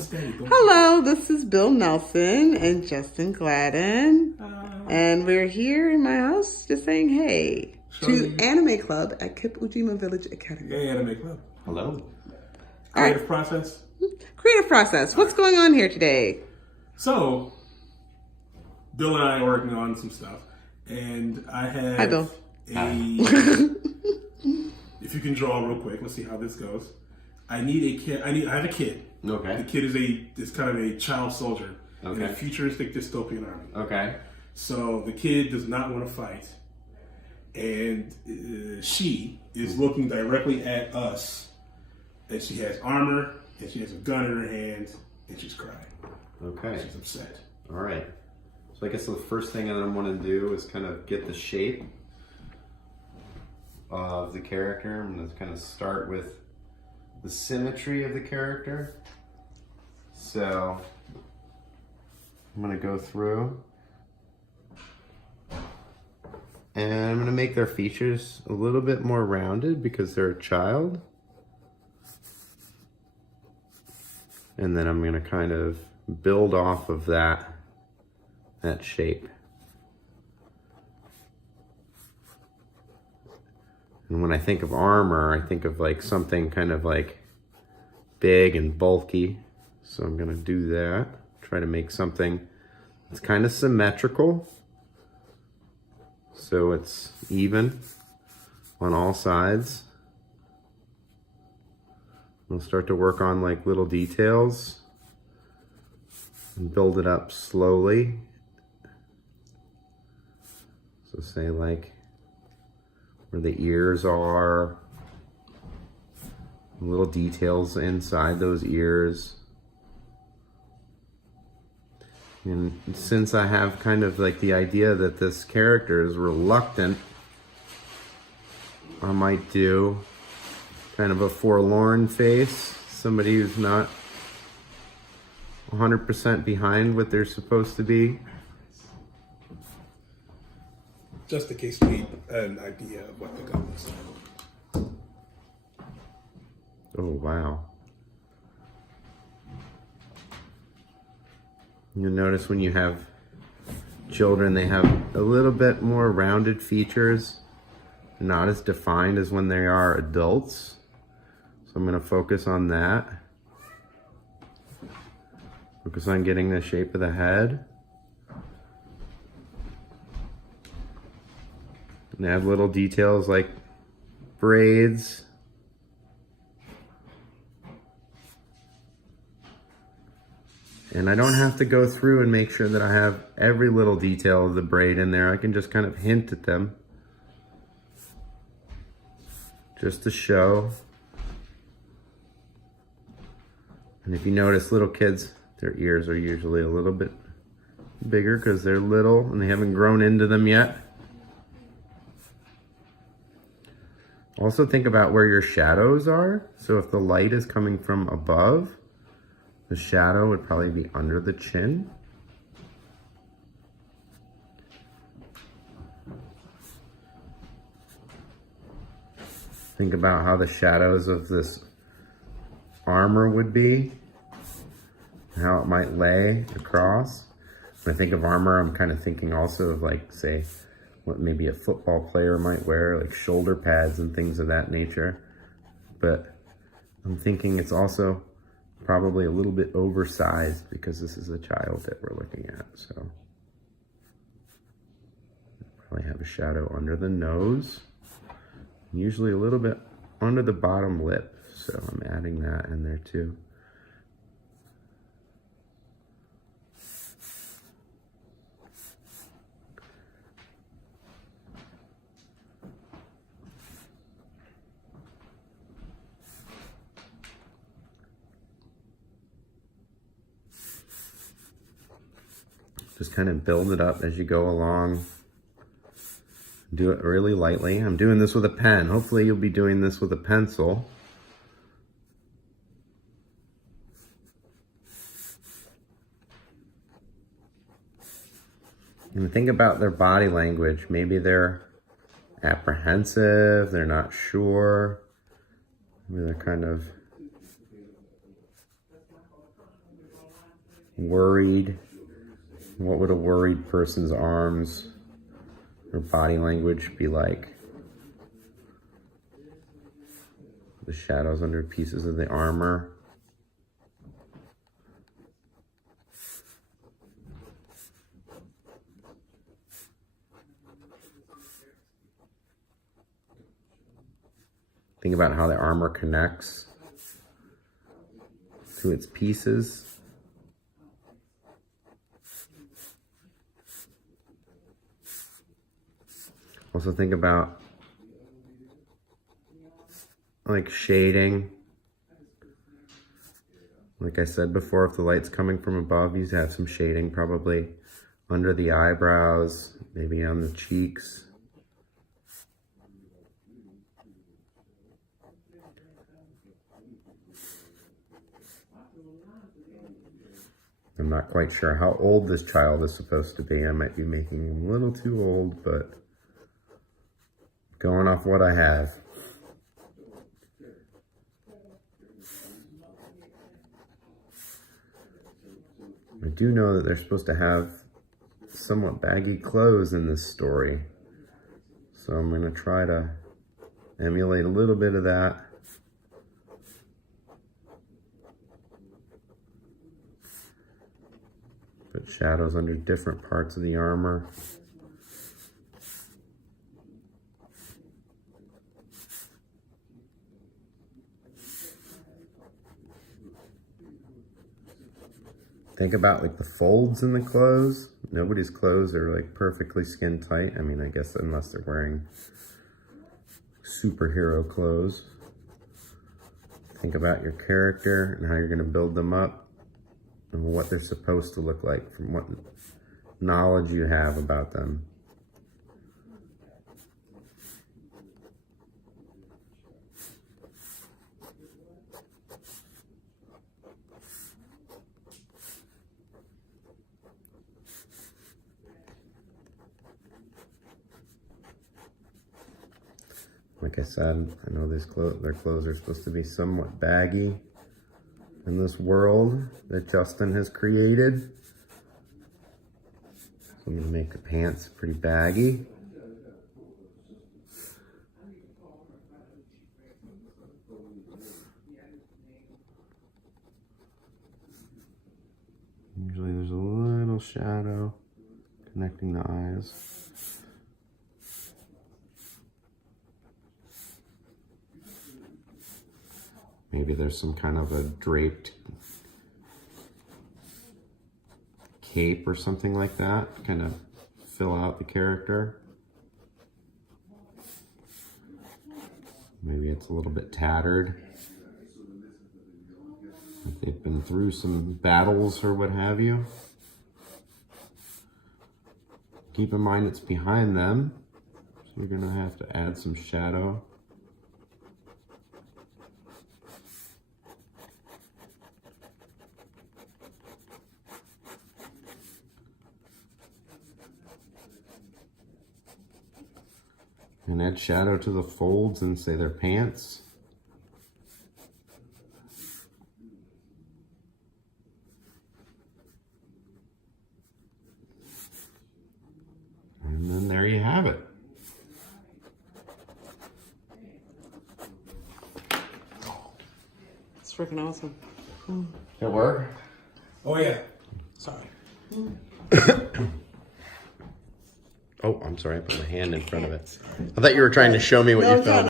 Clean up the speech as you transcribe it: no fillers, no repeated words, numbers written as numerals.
unsteady. Hello, this is Bill Nelson and Justin Gladden. And we're here in my house just saying hey to Anime Club at Kip Ujima Village Academy. Hey, Anime Club. Hello. Creative process? Creative process. What's going on here today? So, Bill and I are working on some stuff. And I have Hi, Bill. If you can draw real quick, let's see how this goes. I need a kid. I have a kid. Okay. The kid is kind of a child soldier in a futuristic dystopian army. Okay. So the kid does not want to fight, and she is looking directly at us, and she has armor, and she has a gun in her hand, and she's crying. Okay. She's upset. All right. So I guess the first thing that I want to do is kind of get the shape of the character. I'm going to kind of start with the symmetry of the character. So I'm going to go through and I'm going to make their features a little bit more rounded because they're a child. And then I'm going to kind of build off of that shape. And when I think of armor, I think of like something kind of like big and bulky. So I'm gonna do that. Try to make something that's kind of symmetrical. So it's even on all sides. We'll start to work on like little details and build it up slowly. So say like where the ears are, little details inside those ears. And since I have kind of like the idea that this character is reluctant, I might do kind of a forlorn face, somebody who's not 100% behind what they're supposed to be. Just in case you need an idea of what the gun looks like. Oh, wow. You'll notice when you have children, they have a little bit more rounded features, not as defined as when they are adults. So I'm going to focus on that. Focus on getting the shape of the head. And add little details like braids. And I don't have to go through and make sure that I have every little detail of the braid in there. I can just kind of hint at them, just to show. And if you notice, little kids, their ears are usually a little bit bigger because they're little and they haven't grown into them yet. Also think about where your shadows are. So if the light is coming from above, the shadow would probably be under the chin. Think about how the shadows of this armor would be, how it might lay across. When I think of armor, I'm kind of thinking also of like, say, what maybe a football player might wear, like shoulder pads and things of that nature. But I'm thinking it's also probably a little bit oversized because this is a child that we're looking at. So probably have a shadow under the nose, usually a little bit under the bottom lip. So I'm adding that in there too. Just kind of build it up as you go along. Do it really lightly. I'm doing this with a pen. Hopefully you'll be doing this with a pencil. And think about their body language. Maybe they're apprehensive, they're not sure. Maybe they're kind of worried. What would a worried person's arms or body language be like? The shadows under pieces of the armor. Think about how the armor connects to its pieces. Also think about like shading. Like I said before, if the light's coming from above, you have some shading probably under the eyebrows, maybe on the cheeks. I'm not quite sure how old this child is supposed to be. I might be making him a little too old, but going off what I have. I do know that they're supposed to have somewhat baggy clothes in this story. So I'm going to try to emulate a little bit of that. Put shadows under different parts of the armor. Think about like the folds in the clothes. Nobody's clothes are like perfectly skin tight. I mean, I guess unless they're wearing superhero clothes. Think about your character and how you're going to build them up and what they're supposed to look like from what knowledge you have about them. Like I said, I know their clothes are supposed to be somewhat baggy in this world that Justin has created. So I'm going to make the pants pretty baggy. Usually there's a little shadow connecting the eyes. Maybe there's some kind of a draped cape or something like that to kind of fill out the character. Maybe it's a little bit tattered. If they've been through some battles or what have you. Keep in mind it's behind them, so you're going to have to add some shadow. And add shadow to the folds and say they're pants. And then there you have it. It's freaking awesome. It work? Oh yeah. Sorry. Oh, I'm sorry, I put my hand in front of it. I thought you were trying to show me what you found.